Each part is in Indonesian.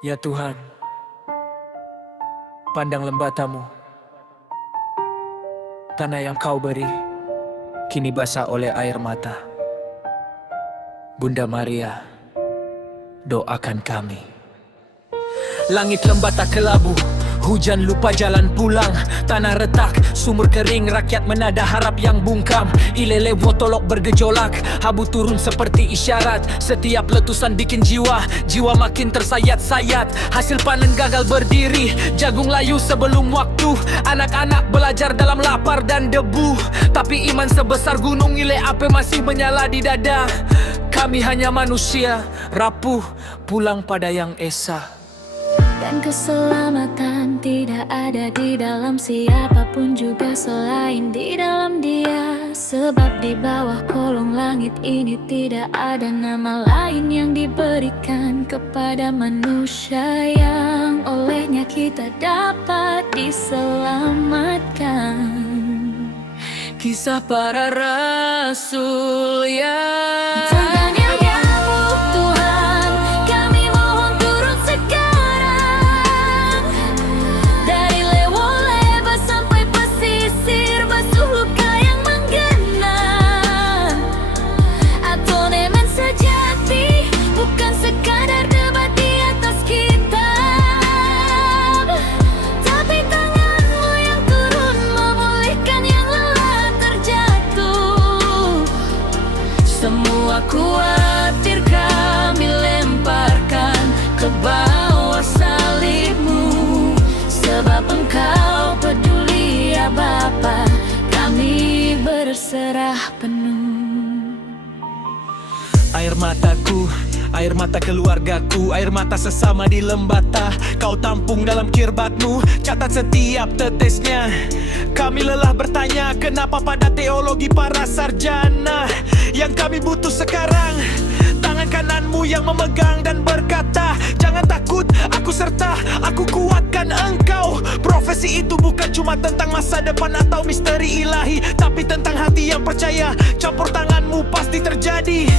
Ya Tuhan, pandang lembatamu, tanah yang kau beri, kini basah oleh air mata. Bunda Maria, doakan kami. Langit lembah tak kelabu, hujan lupa jalan pulang. Tanah retak, sumur kering, rakyat menada harap yang bungkam. Ilele botolok bergejolak, habu turun seperti isyarat. Setiap letusan bikin jiwa makin tersayat-sayat. Hasil panen gagal berdiri, jagung layu sebelum waktu. Anak-anak belajar dalam lapar dan debu, tapi iman sebesar gunung nilai api masih menyala di dada. Kami hanya manusia, rapuh, pulang pada yang esa. Dan keselamatan tidak ada di dalam siapapun juga selain di dalam Dia. Sebab di bawah kolong langit ini tidak ada nama lain yang diberikan kepada manusia, yang olehnya kita dapat diselamatkan. Kisah para rasul yang Tangan yang nyambut Tuhan, kami mohon turun sekarang. Dari Lewo-Leba sampai pesisir, basuh luka yang menggenang. Atonement sejati, bukan sekadar debat di atas kitab, tapi tanganmu yang turun memulihkan yang lelah terjatuh. Semua khawatir kami lemparkan ke bawah salibmu, sebab Engkau peduli ya Bapa, kami berserah penuh. air mataku, air mata keluargaku, air mata sesama di lembata. Kau tampung dalam kirbatmu, catat setiap tetesnya. Kami lelah bertanya, kenapa pada teologi para sarjana? Yang kami butuh sekarang, tangan kananmu yang memegang dan berkata, jangan takut, aku serta, aku kuatkan engkau. Profesi itu bukan cuma tentang masa depan atau misteri ilahi, tapi tentang hati yang percaya, campur tanganmu pasti terjadi.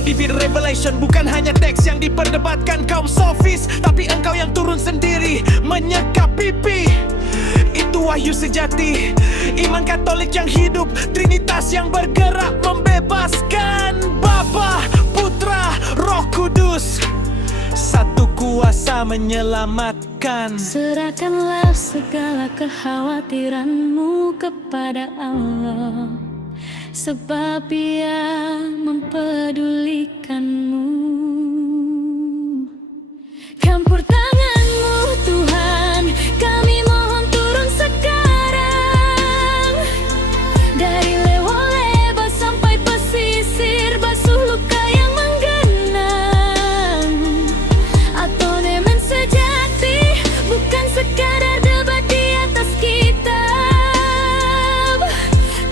Di feed Revelation bukan hanya teks yang diperdebatkan kaum sofis, tapi engkau yang turun sendiri menyekap pipi. Itu wahyu sejati, iman Katolik yang hidup, Trinitas yang bergerak membebaskan. Bapa, Putra, Roh Kudus, satu kuasa menyelamatkan. Serahkanlah segala kekhawatiranmu kepada Allah, sebab Dia mempedulikanmu. Campur tanganmu Tuhan, kami mohon turun sekarang. Dari Lewo-Leba sampai pesisir, basuh luka yang menggenang. Atonement sejati, bukan sekadar debat di atas kitab,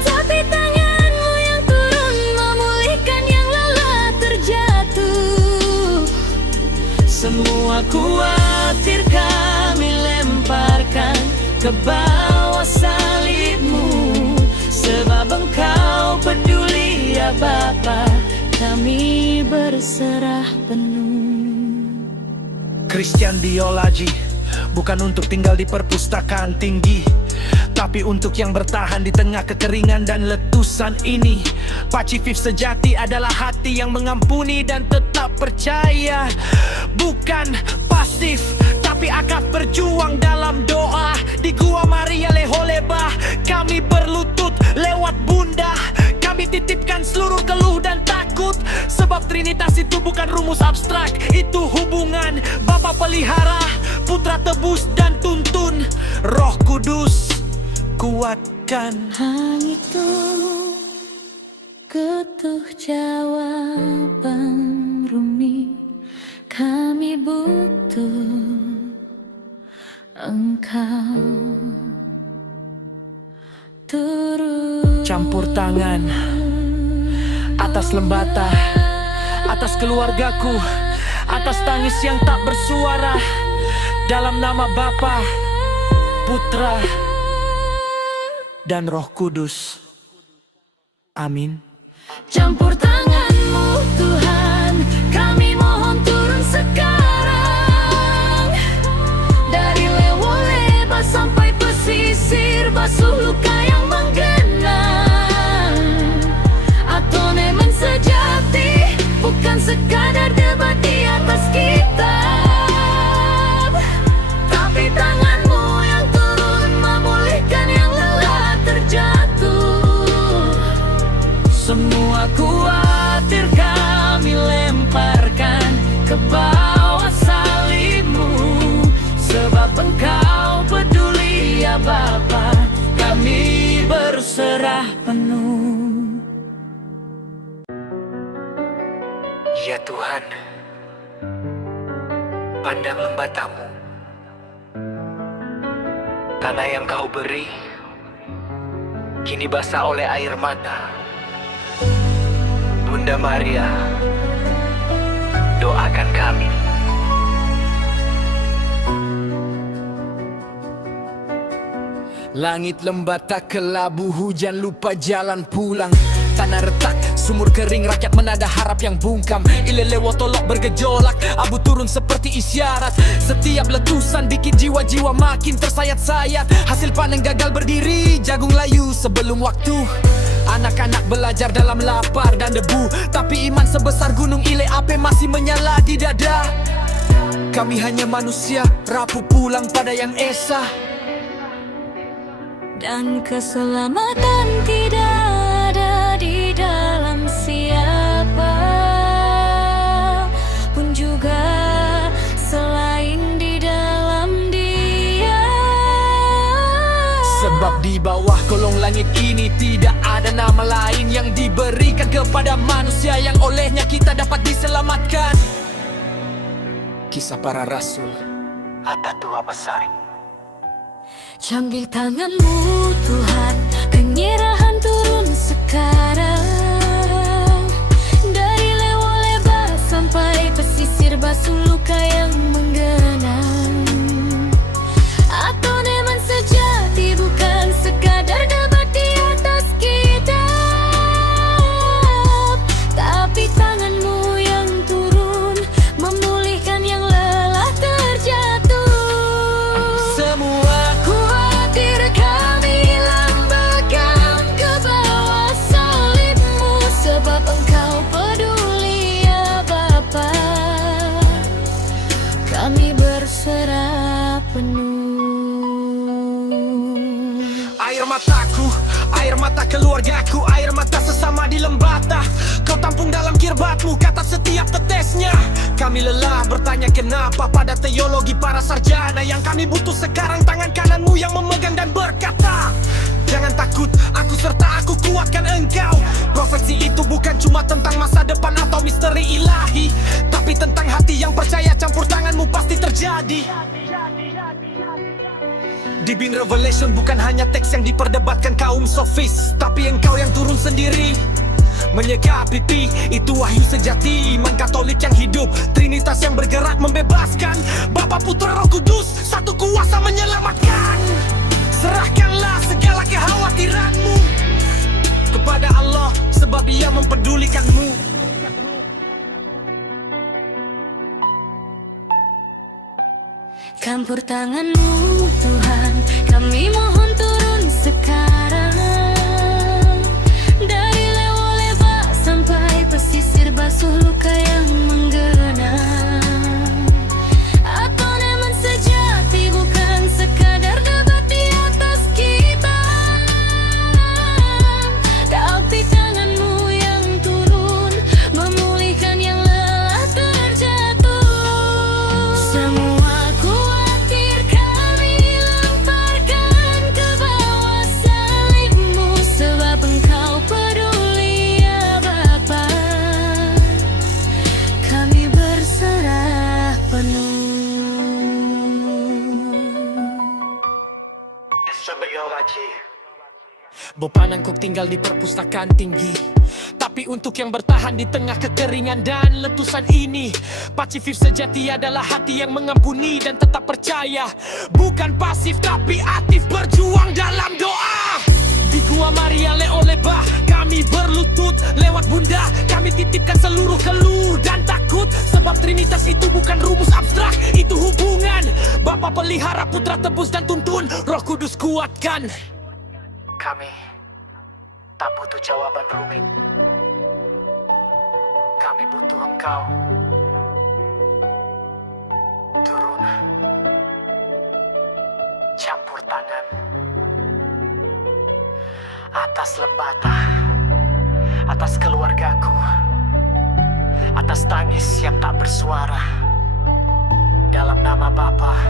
tapi tanganmu yang turun memulihkan yang lelah terjatuh. Semua khawatir kami lemparkan ke bawah salibmu, sebab Engkau peduli ya Bapa, Kami berserah penuh. Christian Theology bukan untuk tinggal di perpustakaan tinggi, tapi untuk yang bertahan di tengah kekeringan dan letusan ini. Pacifif sejati adalah hati yang mengampuni dan tetap percaya, bukan pasif, tapi aktif berjuang dalam doa. Di Gua Maria Lewo-Leba kami berlutut lewat Bunda. Kami titipkan seluruh keluh dan takut, sebab Trinitas itu bukan rumus abstrak, itu hubungan. Bapa pelihara, Putra tebus dan tuntun, Roh Kudus kuatkan. Hanya itu ketuh jawaban rumit, kami butuh Engkau turun. Campur tangan atas lembata, atas keluargaku, atas tangis yang tak bersuara. Dalam nama Bapa, Putra, dan Roh Kudus. Amin. Campur tanganmu Tuhan, kami mohon turun sekarang. basuh luka yang menggenang. Atonement sejati, bukan sekadar debat di atas kitab, tapi tanganmu yang turun memulihkan yang lelah terjatuh. Semua khawatir kami lemparkan ke bawah salibmu, sebab Engkau peduli ya Bapa. Kami berserah penuh. Ya Tuhan, pandang lembah-Mu, tanah yang Kau beri kini basah oleh air mata. Bunda Maria, doakan kami. Langit lembah tak kelabu, hujan lupa jalan pulang. Tanah retak, sumur kering, rakyat menada harap yang bungkam. Ilelewo tolok bergejolak, abu turun seperti isyarat. Setiap letusan bikin jiwa-jiwa makin tersayat-sayat. Hasil panen gagal berdiri, jagung layu sebelum waktu. Anak-anak belajar dalam lapar dan debu, tapi iman sebesar gunung Ile api masih menyala di dada. Kami hanya manusia, rapuh pulang pada yang esa. Dan keselamatan tidak ada di dalam siapa pun juga, selain di dalam Dia. Sebab di bawah kolong langit ini tidak ada nama lain yang diberikan kepada manusia yang olehnya kita dapat diselamatkan. Kisah para Rasul, Hatta Tua Besari. Cambil tanganmu Tuhan, penyerahan turun sekarang. Dari lewo-leba sampai pesisir basuh luka yang menggenang. Atonement sejati, bukan sekadar debat di atas kitab, tapi tanganmu yang turun memulihkan yang lelah terjatuh. Semua Khawatir kami lambakan ke bawah salibmu, sebab Engkau peduli ya Bapa. Kami berserah penuh. air mataku, air mata keluargaku, air mata sesama di lembata. Kau tampung dalam kirbatmu kata setiap tetesnya. Kami lelah bertanya kenapa pada teologi para sarjana. Yang kami butuh sekarang tangan kananmu yang memegang dan berkata, jangan takut, aku serta aku kuatkan engkau. Profesi itu bukan cuma tentang masa depan atau misteri ilahi, tapi tentang hati yang percaya campur tanganmu pasti terjadi. Di Bin Revelation bukan hanya teks yang diperdebatkan kaum sofis, tapi engkau yang turun sendiri menyikapi pipi. Itu wahyu sejati, iman Katolik yang hidup, Trinitas yang bergerak membebaskan, Bapa, Putra, Roh Kudus, satu kuasa menyelamatkan. Serahkanlah segala kekhawatiranmu kepada Allah, sebab Dia mempedulikanmu. Campur tanganmu Tuhan, kami mohon turun sekarang. Dari lewo-leba sampai pesisir basuh luka yang menggenang. Atonement sejati, bukan sekadar debat di atas kitab, tapi tanganmu yang turun memulihkan yang lelah terjatuh. Semua khawatir kami lemparkan ke bawah salibmu, sebab Engkau peduli ya Bapa. Kami berserah penuh. Bopanan kok tinggal di perpustakaan tinggi, tapi untuk yang bertahan di tengah kekeringan dan letusan ini, pacifik sejati adalah hati yang mengampuni dan tetap percaya. Bukan pasif tapi aktif berjuang dalam doa. Di Gua Maria Leoleba kami berlutut, lewat Bunda kami titipkan seluruh keluh dan takut. Sebab Trinitas itu bukan rumus abstrak, itu hubungan. Bapa pelihara, Putra tebus dan tuntun, Roh Kudus kuatkan. Kami tak butuh jawaban rumit. Kami butuh engkau turun, campur tangan atas Lembata, atas keluargaku, atas tangis yang tak bersuara. Dalam nama Bapa,